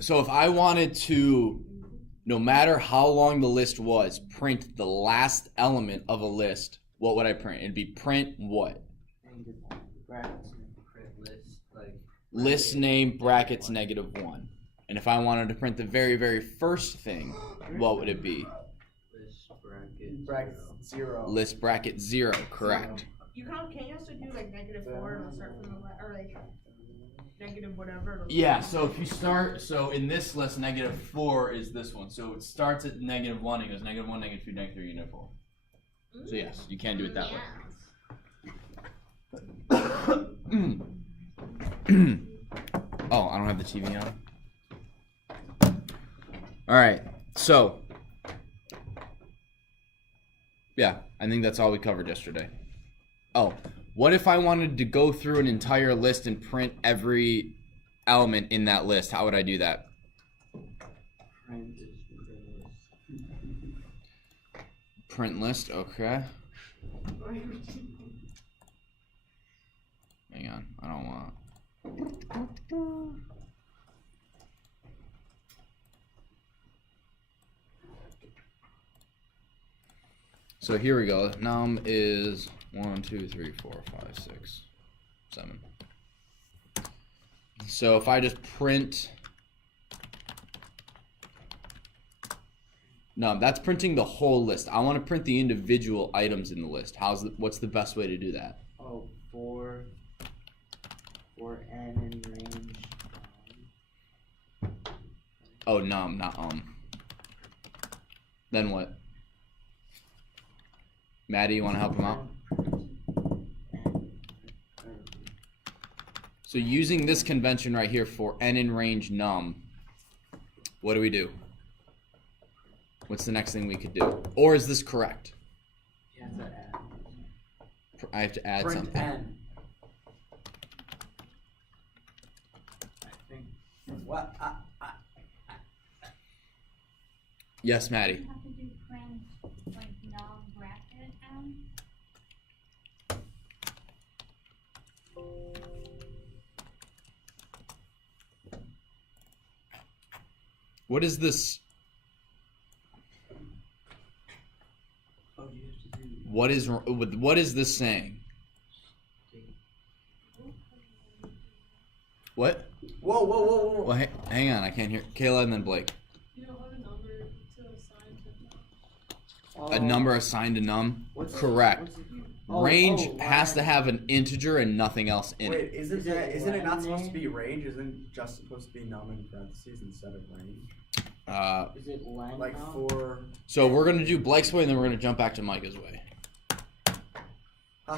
So if I wanted to, no matter how long the list was, print the last element of a list, what would I print? It'd be print what? Brackets and print list, like List name brackets -1. And if I wanted to print the very, very first thing, what would it be? list Brackets 0. List bracket 0, correct. You can you also do like -4 and start from the left, or like negative whatever. Yeah, so if you start, so in this list, -4 is this one. So it starts at -1, it goes -1, -2, -3, -4. So yes, you can do it that way. Oh, I don't have the TV on. All right, so yeah, I think that's all we covered yesterday. Oh, what if I wanted to go through an entire list and print every element in that list? How would I do that? print Print list, okay. Hang on, I don't want. So here we go. Num is 1, 2, 3, 4, 5, 6, 7. So if I just print no, that's printing the whole list. I want to print the individual items in the list. What's the best way to do that? Oh, for n in range. Oh, num, not Then what? Maddie, you want to help him out? So using this convention right here for n in range num, what do we do? What's the next thing we could do? Or is this correct? You have to add. I have to add Print something. n. I think. What? Yes, Maddie. You have to do print like non-bracket n. What is this? Oh, you have to do. What is this saying? What? Whoa, whoa, whoa, whoa. Well, hang on, I can't hear. Kayla and then Blake. You don't have a number to assign to. A number assigned to num? What's- Correct. what's it- Range oh, has to line. have an integer and nothing else in Wait, it. isn't it not supposed to be range? Isn't just supposed to be num in parentheses instead of range? Is it len Like now? for. So we're gonna do Blake's way, and then we're gonna jump back to Micah's way.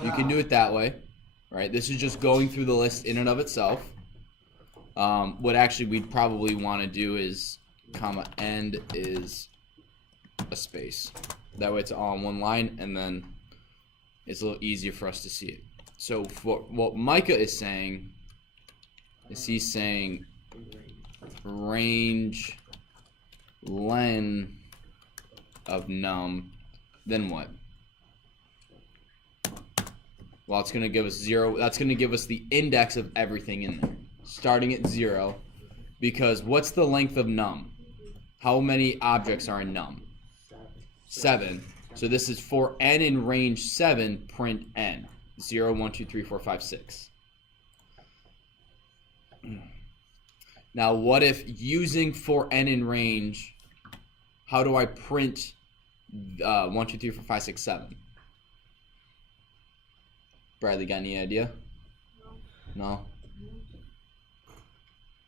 You can do it that way, right? This is just going through the list in and of itself. What actually we'd probably want to do is comma end is a space. That way it's all on one line, and then it's a little easier for us to see it. So for what Micah is saying is he's saying range len of num, then what? Well, it's going to give us 0. That's going to give us the index of everything in there, starting at 0, because what's the length of num? How many objects are in num? 7. So this is for n in range 7, print n. 0, 1, 2, 3, 4, 5, 6. Now, what if using for n in range, how do I print 1, 2, 3, 4, 5, 6, 7? Bradley, got any idea? No?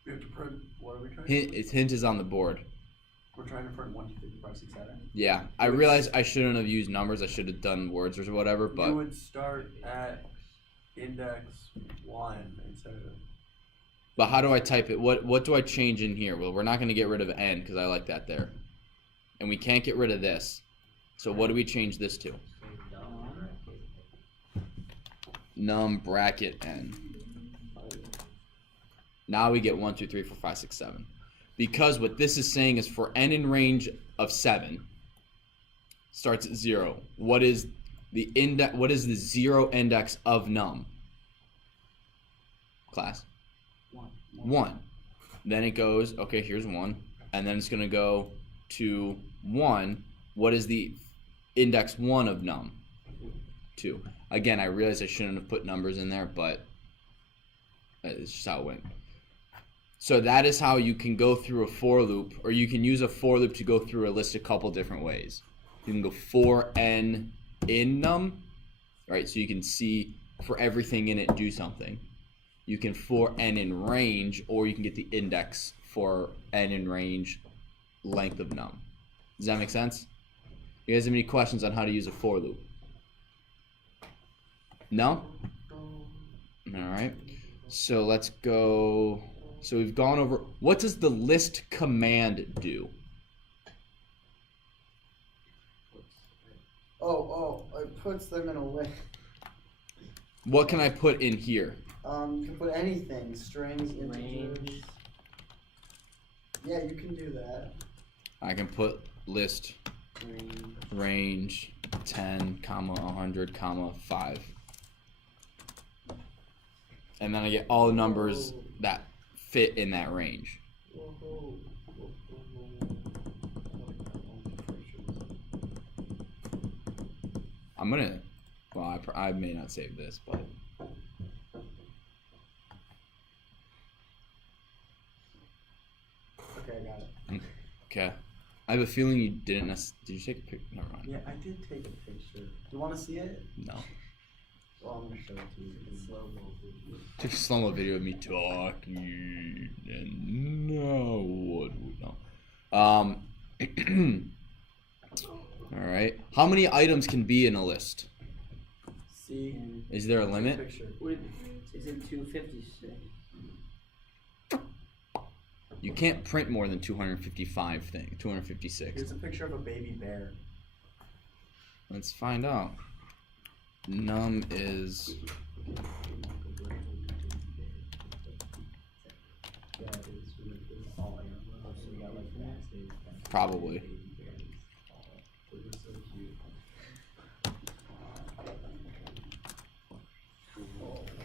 We have to print. What are we trying? Hint is on the board. We're trying to print 1, 2, 3, 4, 5, 6, 7. Yeah, I realized I shouldn't have used numbers. I should have done words or whatever, You but would start at index 1 instead of. how do I type it? What do I change in here? Well, we're not going to get rid of n because I like that there. And we can't get rid of this. So what do we change this to? Num bracket n. Now we get 1, 2, 3, 4, 5, 6, 7. Because what this is saying is for n in range of 7 starts at 0. What is the index? What is the 0 index of num? Class? 1. 1. Then it goes, okay, here's 1. And then it's going to go to 1. What is the index 1 of num? 2. Again, I realize I shouldn't have put numbers in there, but it's just how it went. So that is how you can go through a for loop, or you can use a for loop to go through a list a couple different ways. You can go for n in num, right? So you can see for everything in it do something. You can for n in range, or you can get the index for n in range length of num. Does that make sense? You guys have any questions on how to use a for loop? No? All right. So let's go. So we've gone over, what does the list command do? Oh, it puts them in a list. What can I put in here? You can put anything, strings, integers. Range. Yeah, you can do that. I can put list range 10, comma 100, comma 5. And then I get all the numbers that fit in that range. I'm gonna, well, I may not save this, but Okay, I got it. okay. I have a feeling you didn't. Did you take a picture? Never mind. Yeah, I did take a picture. You want to see it? No. Well, I'm gonna show it to you. It's slow-mo video. Take a slow-mo video of me talking, and no one would know. All right. How many items can be in a list? See? Is there a limit? Picture. Is it 256? You can't print more than 255 things. 256. Here's a picture of a baby bear. Let's find out. Num is Yeah, it is. It's all animals. So we got like that. probably. They're just so cute.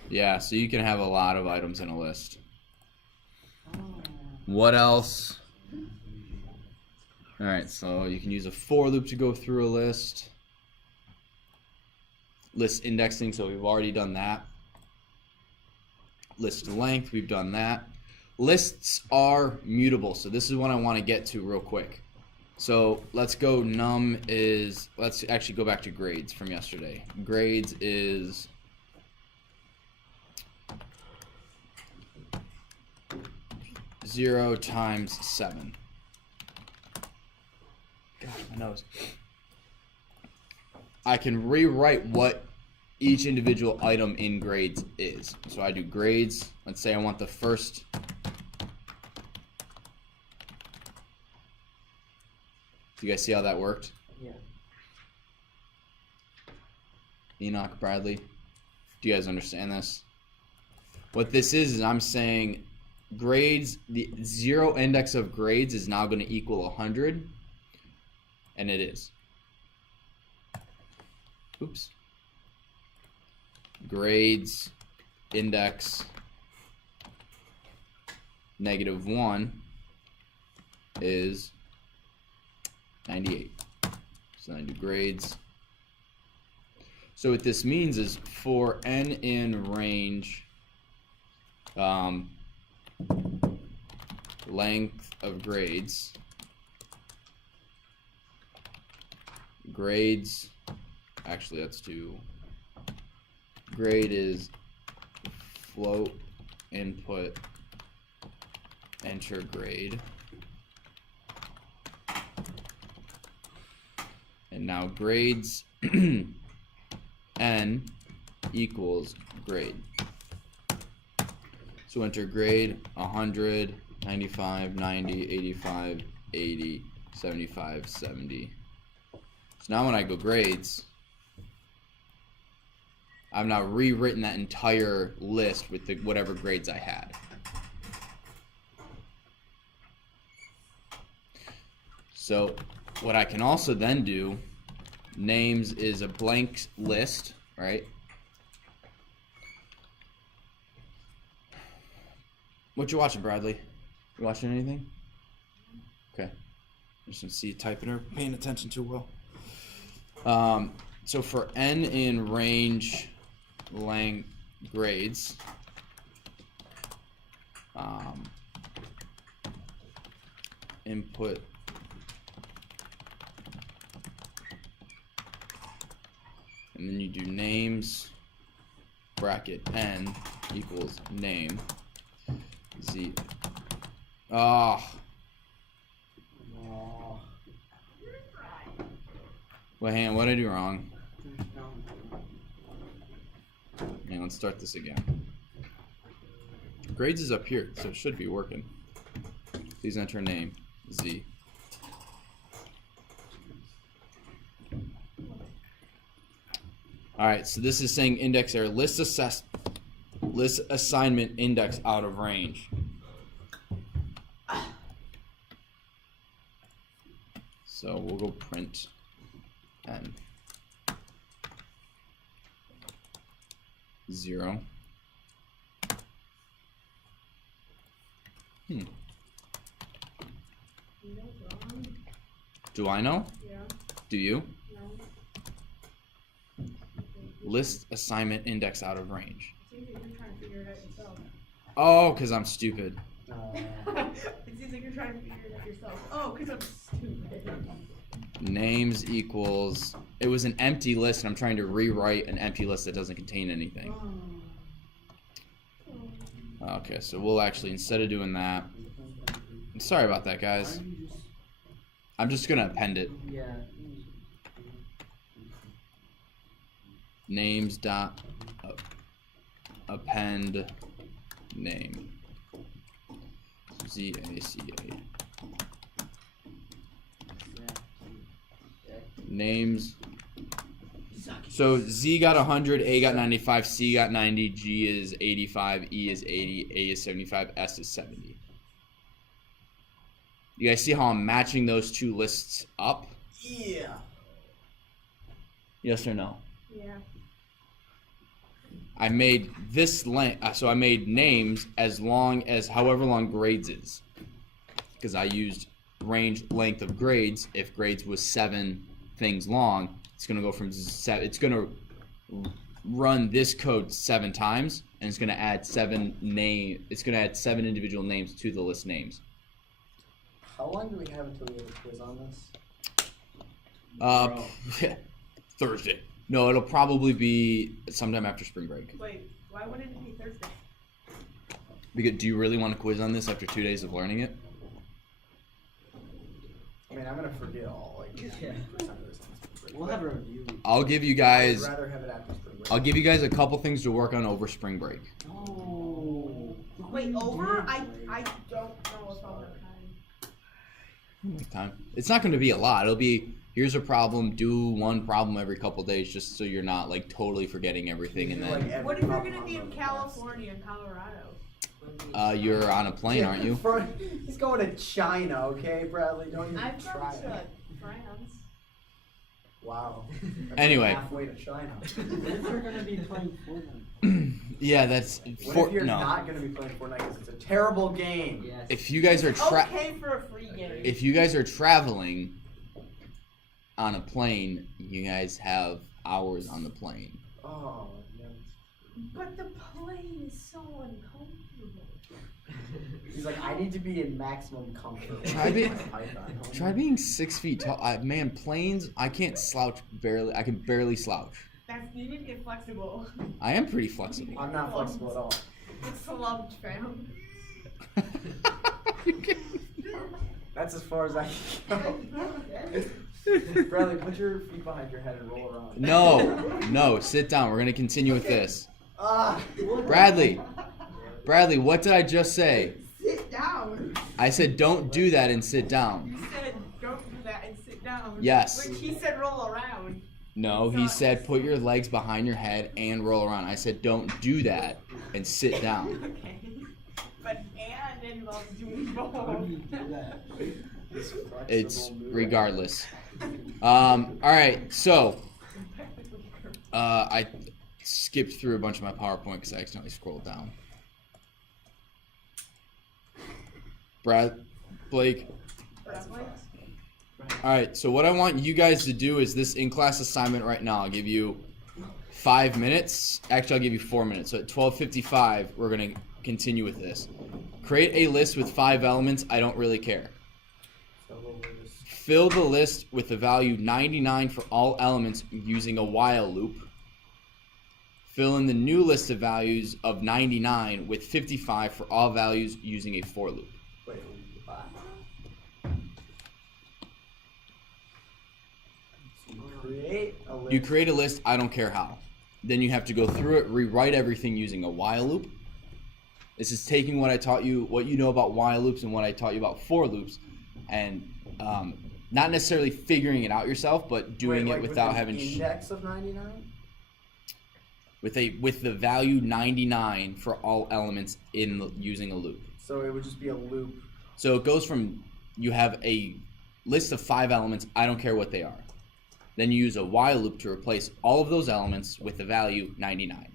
Yeah. So you can have a lot of items in a list. What else? All right. So you can use a for loop to go through a list. List indexing, so we've already done that. List length, we've done that. Lists are mutable, so this is what I want to get to real quick. So let's go num is, let's actually go back to grades from yesterday. Grades is zero times 7. Gosh, my nose. I can rewrite what each individual item in grades is. So I do grades. Let's say I want the first. Do you guys see how that worked? Yeah. Enoch, Bradley. Do you guys understand this? What this is I'm saying grades, the zero index of grades is now going to equal 100. And it is. Oops. Grades index -1 is 98. So then I do grades. So what this means is for n in range, length of grades, grades, actually let's do, grade is float input enter grade, and now grades n equals grade. So enter grade 100, 95, 90, 85, 80, 75, 70. So now when I go grades, I've now rewritten that entire list with the whatever grades I had. So what I can also then do, names is a blank list, right? What you watching, Bradley? You watching anything? Okay. Just gonna see you typing or paying attention too well. So for n in range length grades, input and then you do names bracket n equals name z. Oh. Well, hang on, what did I do wrong? Hang on, let's start this again. Grades is up here, so it should be working. Please enter name, Z. Alright, so this is saying index error. List assignment index out of range. So we'll go print n 0. Do I know? Yeah. Do you? No. List assignment index out of range. It seems like you're trying to figure it out yourself. Oh, because I'm stupid. It seems like you're trying to figure it out yourself. Oh, because I'm stupid. Names equals. It was an empty list, and I'm trying to rewrite an empty list that doesn't contain anything. Okay, so we'll actually, instead of doing that. Sorry about that, guys. I'm just gonna append it. Yeah. Names dot append name. ZACA. Names. So Z got 100, A got 95, C got 90, G is 85, E is 80, A is 75, S is 70. You guys see how I'm matching those two lists up? Yeah. Yes or no? Yeah. I made this length, so I made names as long as however long grades is. Because I used range length of grades. If grades was 7 things long, it's going to go from 7, it's going to run this code 7 times, and it's going to add 7 individual names to the list names. How long do we have until we have a quiz on this? Thursday. No, it'll probably be sometime after spring break. Wait, why wouldn't it be Thursday? Because do you really want a quiz on this after 2 days of learning it? I mean, I'm gonna forget all like. Yeah. 90% of this on spring break. We'll have a review. I'll give you I'd guys. rather have it after spring break. I'll give you guys a couple things to work on over spring break. Oh. Wait, over? I don't know if I'll have time. It's not going to be a lot. It'll be here's a problem. Do one problem every couple days, just so you're not like totally forgetting everything. And then What if you're gonna be in California and Colorado? you're on a plane, aren't you? He's going to China, okay, Bradley? Don't even I've try gone to it. France. Wow. That's Anyway. halfway to China. What if we're gonna be playing Fortnite? Yeah, that's What if you're no. not gonna be playing Fortnite because it's a terrible game? Yes. If you guys are Okay for a free game. if you guys are traveling on a plane, you guys have hours on the plane. Oh, yes. But the plane is so uncomfortable. He's like, I need to be in maximum comfort. Try being- Python. Try being 6 feet tall. Man, planes, I can't slouch barely. I can barely slouch. You need to get flexible. I am pretty flexible. I'm not flexible at all. It's slumped, fam. That's as far as I can go. Bradley, put your feet behind your head and roll around. No, sit down. We're gonna continue with this. Ah. Bradley, what did I just say? Sit down. I said don't do that and sit down. You said don't do that and sit down. Yes. Which he said roll around. No, he said put your legs behind your head and roll around. I said don't do that and sit down. Okay. But and involves doing both. How do you do that? It's regardless. All right, so I skipped through a bunch of my PowerPoint because I accidentally scrolled down. Blake. That's like All right. So what I want you guys to do is this in-class assignment right now. I'll give you 5 minutes. Actually, I'll give you 4 minutes. So at 12:55, we're gonna continue with this. Create a list with 5 elements. I don't really care. Fill the list with the value 99 for all elements using a while loop. Fill in the new list of values of 99 with 55 for all values using a for loop. Wait, what? So You create a list, I don't care how. Then you have to go through it, rewrite everything using a while loop. This is taking what I taught you, what you know about while loops and what I taught you about for loops, and not necessarily figuring it out yourself, but doing it without having index of 99. with the value 99 for all elements in using a loop. So it would just be a loop. So it goes from you have a list of 5 elements, I don't care what they are. Then you use a while loop to replace all of those elements with the value 99.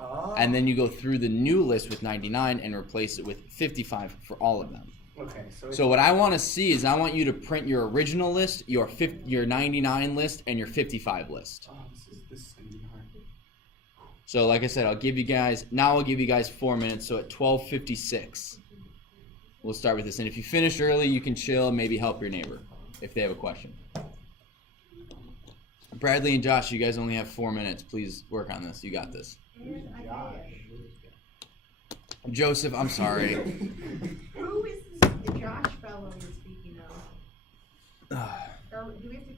Oh. And then you go through the new list with 99 and replace it with 55 for all of them. Okay, So what I want to see is I want you to print your original list, your 99 list, and your 55 list. Oh, this is gonna be hard. So like I said, I'll give you guys 4 minutes. So at 12:56, we'll start with this. And if you finish early, you can chill, maybe help your neighbor if they have a question. Bradley and Josh, you guys only have 4 minutes. Please work on this. You got this. Joseph, I'm sorry. who is this Josh fellow you're speaking of? Or do we have to